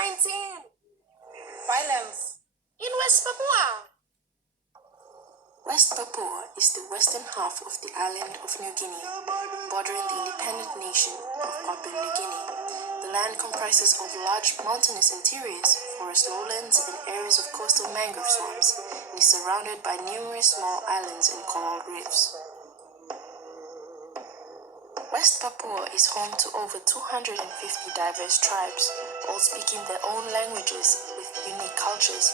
COVID-19. Violence in West Papua. West Papua is the western half of the island of New Guinea, bordering the independent nation of Papua New Guinea. The land comprises of large mountainous interiors, forest lowlands, and areas of coastal mangrove swamps, and is surrounded by numerous small islands and coral reefs. West Papua is home to over 250 diverse tribes, all speaking their own languages with unique cultures.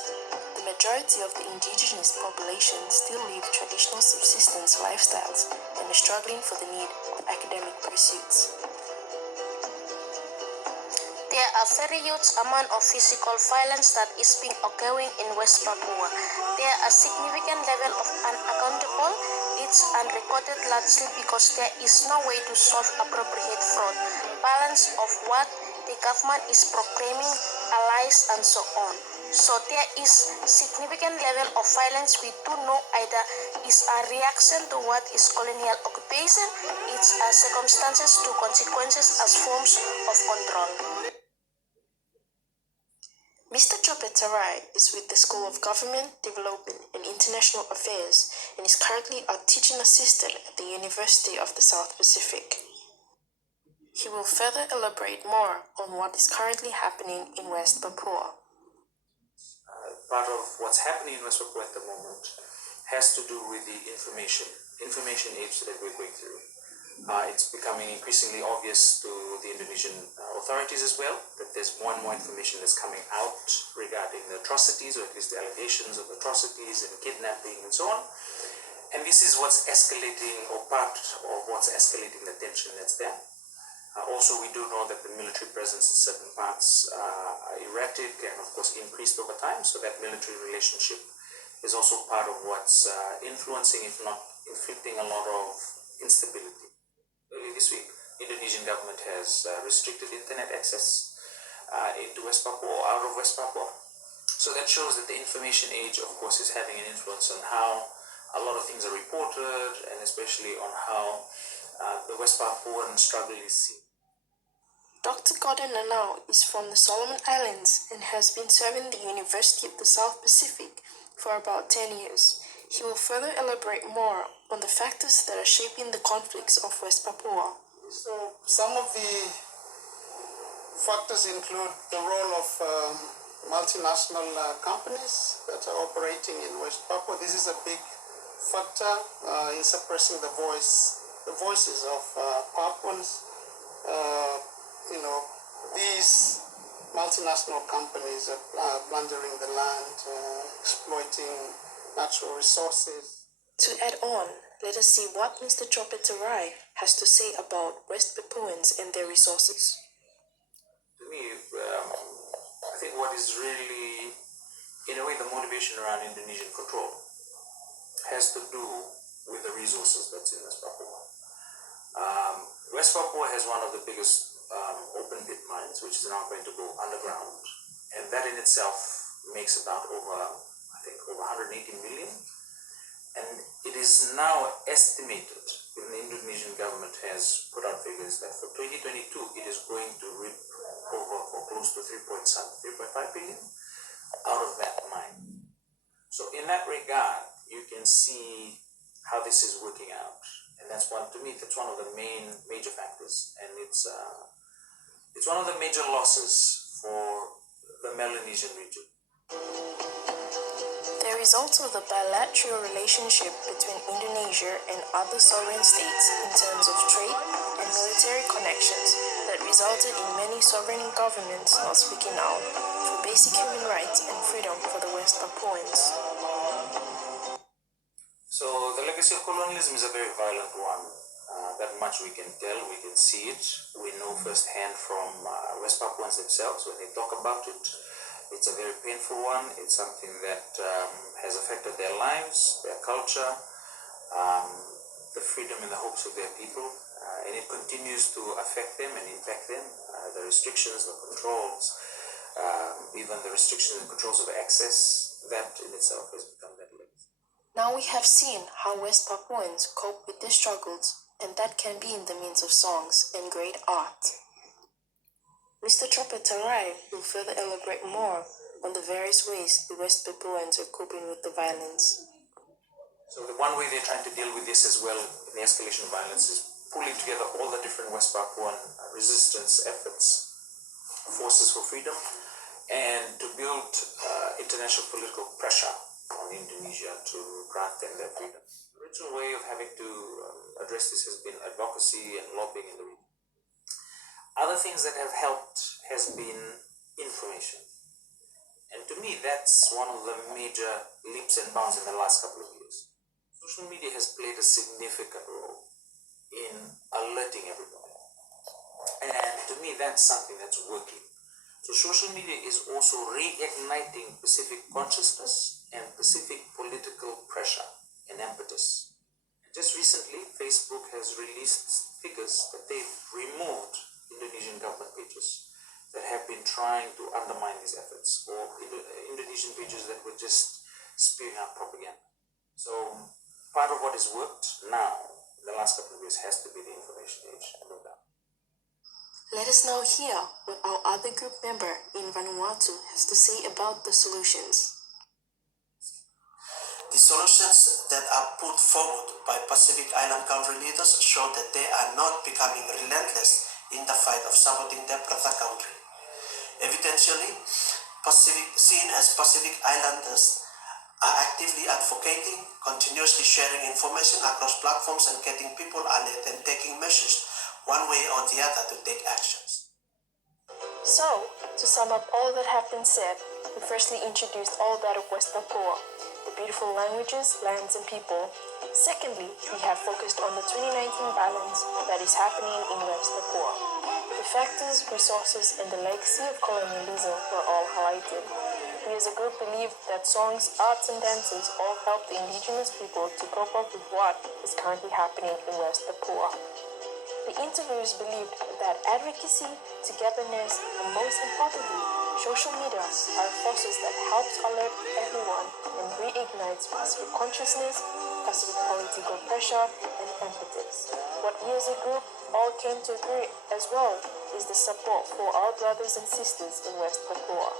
The majority of the indigenous population still live traditional subsistence lifestyles and are struggling for the need of academic pursuits. There are very huge amount of physical violence that is being occurring in West Papua. There are significant level of unaccountable. It's unrecorded largely because there is no way to solve appropriate fraud, balance of what the government is proclaiming, allies, and so on. So there is significant level of violence we do know either is a reaction to what is colonial occupation, it's a circumstances to consequences as forms of control. Mr. Jope Tarai is with the School of Government, Development and International Affairs and is currently a teaching assistant at the University of the South Pacific. He will further elaborate more on what is currently happening in West Papua. Part of what's happening in West Papua at the moment has to do with the information age that we're going through. It's becoming increasingly obvious to the Indonesian authorities as well that there's more and more information that's coming out regarding the atrocities, or at least the allegations of atrocities and kidnapping and so on. And this is what's escalating, or part of what's escalating the tension that's there. Also, we do know that the military presence in certain parts are erratic and of course increased over time, so that military relationship is also part of what's influencing, if not inflicting, a lot of instability. Early this week, Indonesian government has restricted internet access into West Papua, or out of West Papua. So that shows that the information age, of course, is having an influence on how a lot of things are reported, and especially on how the West Papuan struggle is seen. Dr. Gordon Nanau is from the Solomon Islands and has been serving the University of the South Pacific for about 10 years. He will further elaborate more on the factors that are shaping the conflicts of West Papua. So some of the factors include the role of multinational companies that are operating in West Papua. This is a big factor in suppressing the voices of Papuans. These multinational companies are plundering the land, exploiting natural resources. To add on, let us see what Mr. Jope Tarai has to say about West Papuans and their resources. To me, I think what is really, in a way, the motivation around Indonesian control has to do with the resources that's in West Papua. West Papua has one of the biggest open pit mines, which is now going to go underground, and that in itself makes about over 180 million. And it is now estimated, when the Indonesian government has put out figures, that for 2022 it is going to reap over for close to 3.5 billion out of that mine. So in that regard, you can see how this is working out, and that's one of the major factors, and it's one of the major losses for the Melanesian region. There is also the bilateral relationship between Indonesia and other sovereign states in terms of trade and military connections that resulted in many sovereign governments not speaking out for basic human rights and freedom for the West Papuans. So the legacy of colonialism is a very violent one. That much we can tell, we can see it. We know firsthand from West Papuans themselves when they talk about it. It's a very painful one. It's something that has affected their lives, their culture, the freedom and the hopes of their people, and it continues to affect them and impact them. The restrictions, the controls, even the restrictions and controls of access, that in itself has become deadly. Now we have seen how West Papuans cope with their struggles, and that can be in the means of songs and great art. Mr. Chopetarai will further elaborate more on the various ways the West Papuans are coping with the violence. So the one way they're trying to deal with this as well, in the escalation of violence, is pulling together all the different West Papuan resistance efforts, forces for freedom, and to build international political pressure on Indonesia to grant them their freedom. The original way of having to address this has been advocacy and lobbying in the region. Other things that have helped has been information. And to me, that's one of the major leaps and bounds in the last couple of years. Social media has played a significant role in alerting everybody. And to me, that's something that's working. So social media is also reigniting Pacific consciousness and Pacific political pressure and impetus. Just recently, Facebook has released figures that they've removed Indonesian government pages that have been trying to undermine these efforts, or Indonesian pages that were just spewing out propaganda. So part of what has worked now in the last couple of years has to be the information age, no doubt. Let us now hear what our other group member in Vanuatu has to say about the solutions. The solutions that are put forward by Pacific Island country leaders show that they are not becoming relentless in the fight of supporting their brother country. Evidentially, seen as Pacific Islanders are actively advocating, continuously sharing information across platforms and getting people alert and taking measures one way or the other to take actions. So, to sum up all that have been said, we firstly introduced all that of West Papua, the beautiful languages, lands, and people. Secondly, we have focused on the 2019 violence that is happening in West Papua. The factors, resources, and the legacy of colonialism were all highlighted. We as a group believe that songs, arts, and dances all help the indigenous people to cope up with what is currently happening in West Papua. The interviewers believed that advocacy, togetherness, and most importantly, social media are forces that helps alert everyone and reignites Pacific consciousness, Pacific political pressure, and impetus. What we as a group all came to agree as well is the support for our brothers and sisters in West Papua.